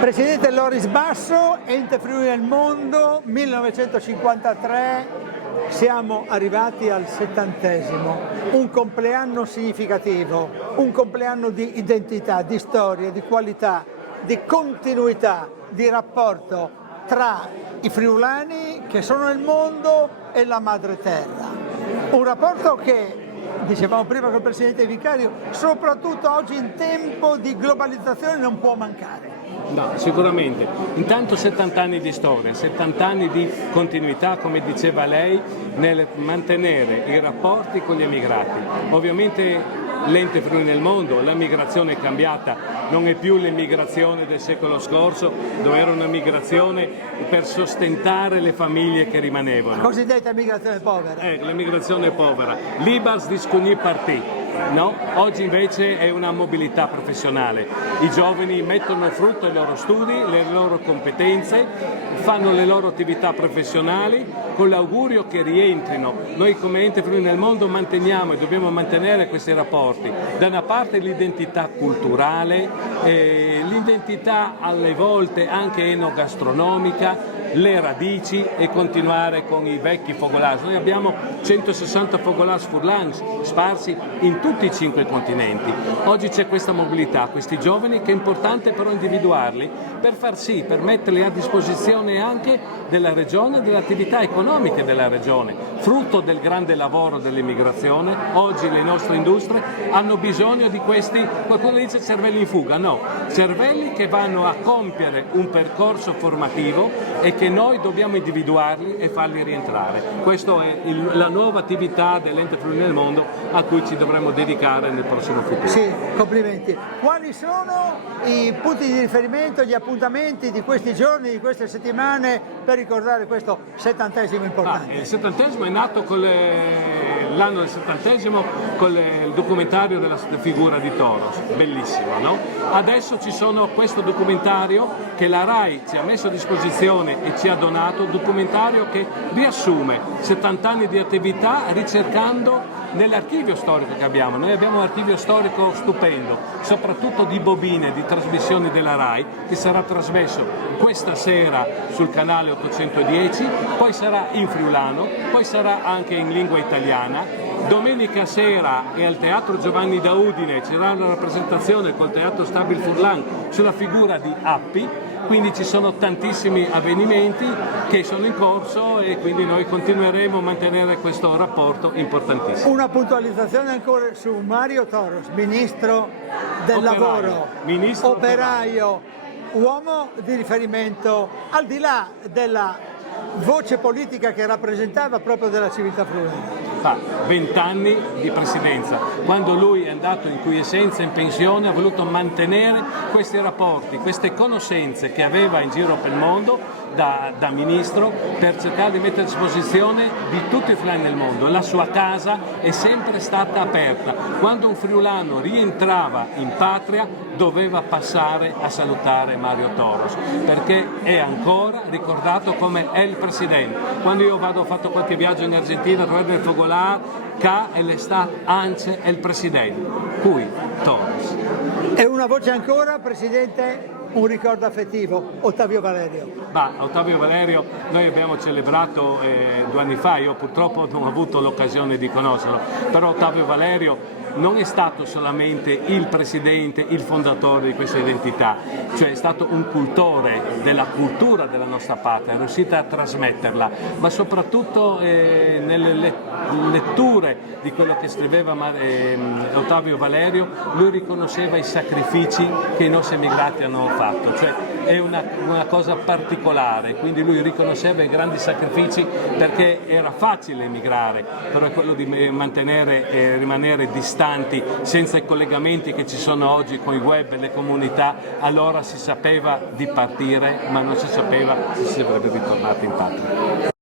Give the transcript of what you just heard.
Presidente Loris Basso, Ente Friuli nel Mondo, 1953, siamo arrivati al 70°, un compleanno significativo, un compleanno di identità, di storia, di qualità, di continuità, di rapporto tra i friulani che sono nel mondo e la madre terra. Un rapporto che, dicevamo prima con il Presidente Vicario, soprattutto oggi in tempo di globalizzazione non può mancare. No, sicuramente. Intanto 70 anni di storia, 70 anni di continuità, come diceva lei, nel mantenere i rapporti con gli emigrati. Ovviamente l'Ente Friuli nel Mondo, la migrazione è cambiata, non è più l'emigrazione del secolo scorso, dove era una migrazione per sostentare le famiglie che rimanevano. La cosiddetta migrazione povera. L'emigrazione povera. Libars di scugni partì. No? Oggi invece è una mobilità professionale. I giovani mettono a frutto i loro studi, le loro competenze, fanno le loro attività professionali con l'augurio che rientrino. Noi come Ente Friuli nel Mondo manteniamo e dobbiamo mantenere questi rapporti. Da una parte l'identità culturale, l'identità alle volte anche enogastronomica, le radici e continuare con i vecchi focolars. Noi abbiamo 160 focolars furlans sparsi in tutti i 5 continenti. Oggi c'è questa mobilità, questi giovani, che è importante però individuarli per far sì, per metterli a disposizione anche della regione e delle attività economiche della regione, frutto del grande lavoro dell'immigrazione. Oggi le nostre industrie hanno bisogno di questi, qualcuno dice cervelli in fuga, no, cervelli che vanno a compiere un percorso formativo e che noi dobbiamo individuarli e farli rientrare. Questa è la nuova attività dell'Ente Friuli nel Mondo a cui ci dovremo dedicare nel prossimo futuro. Sì, complimenti. Quali sono i punti di riferimento, gli appuntamenti di questi giorni, di queste settimane per ricordare questo 70° importante? Il 70° è nato con l'anno del 70° con il documentario della figura di Toros, bellissimo, no? Adesso ci sono questo documentario che la RAI ci ha messo a disposizione e ci ha donato, un documentario che riassume 70 anni di attività ricercando nell'archivio storico che abbiamo. Noi abbiamo un archivio storico stupendo, soprattutto di bobine, di trasmissioni della RAI, che sarà trasmesso questa sera sul canale 810, poi sarà in friulano, poi sarà anche in lingua italiana. Domenica sera è al Teatro Giovanni da Udine, ci sarà una rappresentazione col Teatro Stabil Furlan sulla figura di Appi, quindi ci sono tantissimi avvenimenti che sono in corso e quindi noi continueremo a mantenere questo rapporto importantissimo. Una puntualizzazione ancora su Mario Toros, Ministro del Lavoro, operaio, uomo di riferimento al di là della voce politica che rappresentava proprio della civiltà friulana. Fa 20 anni di presidenza, quando lui è andato in quiescenza, in pensione, ha voluto mantenere questi rapporti, queste conoscenze che aveva in giro per il mondo da ministro, per cercare di mettere a disposizione di tutti i friulani nel mondo. La sua casa è sempre stata aperta. Quando un friulano rientrava in patria doveva passare a salutare Mario Toros, perché è ancora ricordato come è il presidente. Quando io ho fatto qualche viaggio in Argentina, trovo nel fogolar, K e l'estate ANCE è il presidente, cui Toros. E una voce ancora, Presidente, un ricordo affettivo, Ottavio Valerio. Ottavio Valerio noi abbiamo celebrato 2 anni fa, io purtroppo non ho avuto l'occasione di conoscerlo, però Ottavio Valerio non è stato solamente il presidente, il fondatore di questa identità, cioè è stato un cultore della cultura della nostra patria, è riuscito a trasmetterla, ma soprattutto nelle letture di quello che scriveva Ottavio Valerio, lui riconosceva i sacrifici che i nostri emigrati hanno fatto, cioè è una cosa particolare, quindi lui riconosceva i grandi sacrifici perché era facile emigrare, però è quello di mantenere e rimanere distanti senza i collegamenti che ci sono oggi con i web e le comunità. Allora si sapeva di partire, ma non si sapeva se si sarebbe ritornati in patria.